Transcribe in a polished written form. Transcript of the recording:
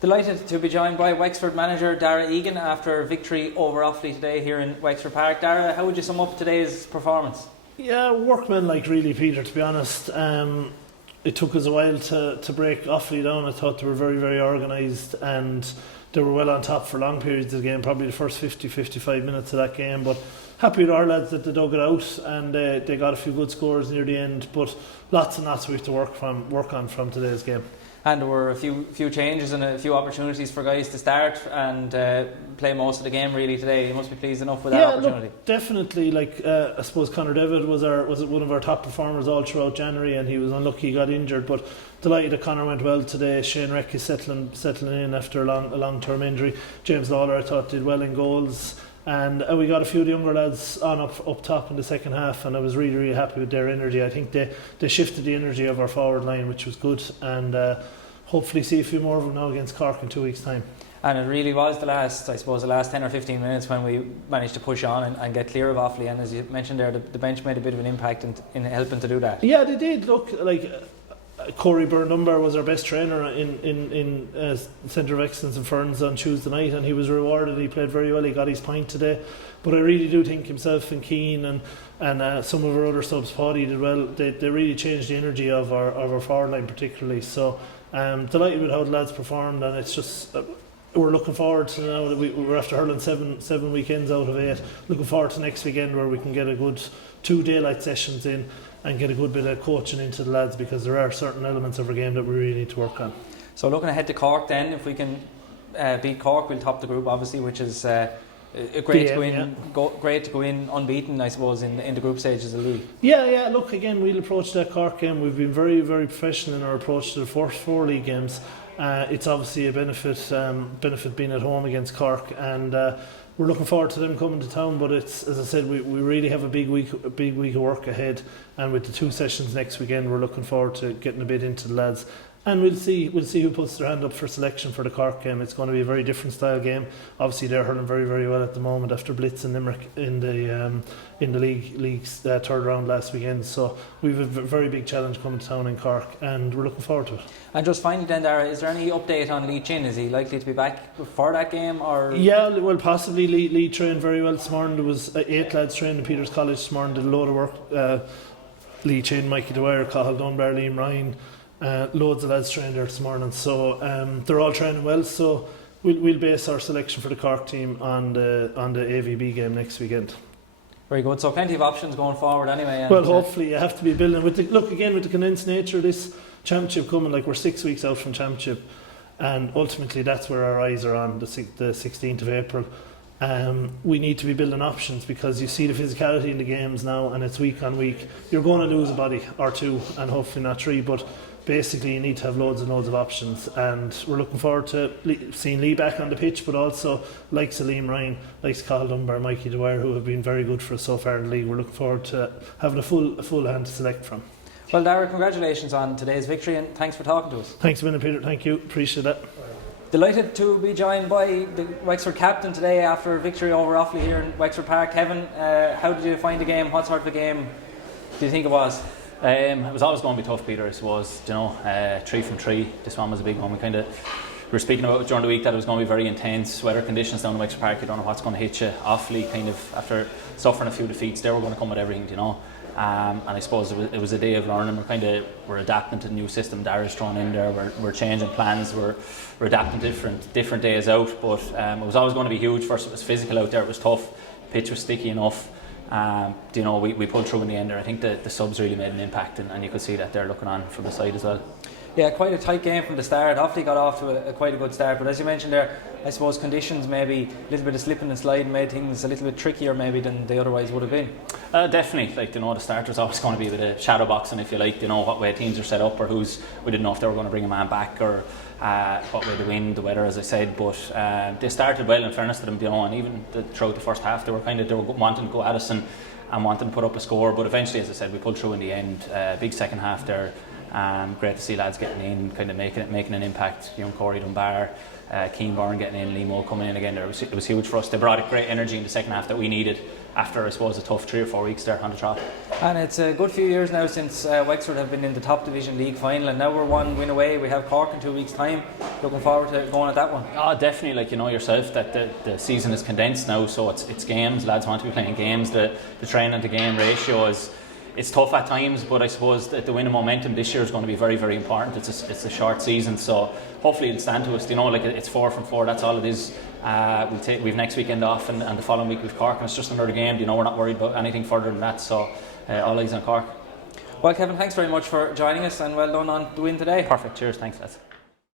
Delighted to be joined by Wexford manager Darragh Egan after victory over Offaly today here in Wexford Park. Darragh, how would you sum up today's performance? Yeah, workmanlike really, Peter, to be honest. It took us a while to break Offaly down. I thought they were very, very organised and they were well on top for long periods of the game, probably the first 50-55 minutes of that game. But happy with our lads that they dug it out and they got a few good scores near the end. But lots and lots we have to work on from today's game. And there were a few changes and a few opportunities for guys to start and play most of the game really today. You must be pleased enough with that opportunity. Look, definitely. I suppose Conor David was one of our top performers all throughout January, and he was unlucky he got injured. But delighted that Conor went well today. Shane Reck is settling in after a long-term injury. James Lawler, I thought, did well in goals. And we got a few of the younger lads on up top in the second half, and I was really, really happy with their energy. I think they shifted the energy of our forward line, which was good, and hopefully see a few more of them now against Cork in 2 weeks' time. And it really was the last 10 or 15 minutes when we managed to push on and get clear of Offaly. And as you mentioned there, the bench made a bit of an impact in helping to do that. Yeah, they did. Look, Corey Burnumber was our best trainer in Centre of Excellence in Ferns on Tuesday night, and he was rewarded. He played very well. He got his point today. But I really do think himself and Keane and some of our other subs, Paddy, did well. They really changed the energy of our forward line particularly. So delighted with how the lads performed, and it's just we're looking forward to now that we're after hurling seven weekends out of 8. Looking forward to next weekend where we can get a good 2 daylight sessions in and get a good bit of coaching into the lads, because there are certain elements of our game that we really need to work on. So looking ahead to Cork then, if we can beat Cork, we'll top the group obviously, which is great to go in unbeaten, I suppose, in the group stages of the league. Yeah. Look, again, we'll approach that Cork game. We've been very, very professional in our approach to the first 4 league games. It's obviously a benefit being at home against Cork, and we're looking forward to them coming to town. But it's, as I said, we really have a big week of work ahead, and with the 2 sessions next weekend, we're looking forward to getting a bit into the lads. And we'll see who puts their hand up for selection for the Cork game. It's going to be a very different style game. Obviously, they're hurling very, very well at the moment after Blitz and Limerick in the league's third round last weekend. So we have a very big challenge coming to town in Cork, and we're looking forward to it. And just finally, then, Darragh, is there any update on Lee Chin? Is he likely to be back for that game, or? Yeah, well, possibly. Lee trained very well this morning. There was 8 lads trained in Peters College this morning. Did a load of work. Lee Chin, Mikey Dwyer, Cathal Dunbar, Liam Ryan. Loads of lads trained there this morning, so they're all training well. So we'll base our selection for the Cork team on the AVB game next weekend. Very good. So plenty of options going forward anyway. And well, hopefully you have to be building with the condensed nature of this championship coming. Like, we're 6 weeks out from championship, and ultimately that's where our eyes are on the 16th of April. We need to be building options, because you see the physicality in the games now, and it's week on week. You're going to lose a body or 2, and hopefully not 3, but basically you need to have loads and loads of options, and we're looking forward to seeing Lee back on the pitch, but also likes of Liam Ryan, likes Cathal Dunbar, Mikey Dwyer, who have been very good for us so far in the league. We're looking forward to having a full hand to select from. Well, Darragh, congratulations on today's victory, and thanks for talking to us. Thanks a minute, Peter. Thank you. Appreciate that. Delighted to be joined by the Wexford captain today after a victory over Offaly here in Wexford Park. Kevin, how did you find the game? What sort of a game do you think it was? It was always going to be tough, Peter. I suppose, 3 from 3. This one was a big one. We were speaking about it during the week that it was going to be very intense weather conditions down in Wexford Park. You don't know what's going to hit you. Offaly, after suffering a few defeats, they were going to come with everything, and I suppose it was a day of learning. We're adapting to the new system Darragh's thrown in there. We're changing plans. We're adapting different days out. But it was always going to be huge. First, it was physical out there. It was tough. Pitch was sticky enough. We pulled through in the end there. I think the subs really made an impact, and you could see that they're looking on from the side as well. Yeah, quite a tight game from the start. Offaly got off to quite a good start, but as you mentioned there, I suppose conditions, maybe a little bit of slipping and sliding, made things a little bit trickier maybe than they otherwise would have been. Definitely, the starter's always going to be a bit of shadow boxing, if you like. What way teams are set up, or we didn't know if they were going to bring a man back, or what way the wind, the weather, as I said. But they started well, in fairness to them, and even throughout the first half, they were wanting to go at us and wanting to put up a score. But eventually, as I said, we pulled through in the end. Big second half there. Great to see lads getting in, kind of making an impact. Young Corey Dunbar, Keane Byrne getting in, Lee Moe coming in again. It was huge for us. They brought a great energy in the second half that we needed after, I suppose, a tough 3 or 4 weeks there on the trot. And it's a good few years now since Wexford have been in the top division league final, and now we're 1 win away. We have Cork in 2 weeks' time. Looking forward to going at that one. Oh, definitely. Like, you know yourself that the season is condensed now, so it's games. Lads want to be playing games. The training to game ratio it's tough at times, but I suppose that the winning momentum this year is going to be very, very important. It's a short season, so hopefully it'll stand to us. You know, like, it's 4 from 4. That's all it is. We've next weekend off, and the following week we've Cork, and it's just another game. You know, we're not worried about anything further than that. So all eyes on Cork. Well, Kevin, thanks very much for joining us, and well done on the win today. Perfect. Cheers. Thanks, lads.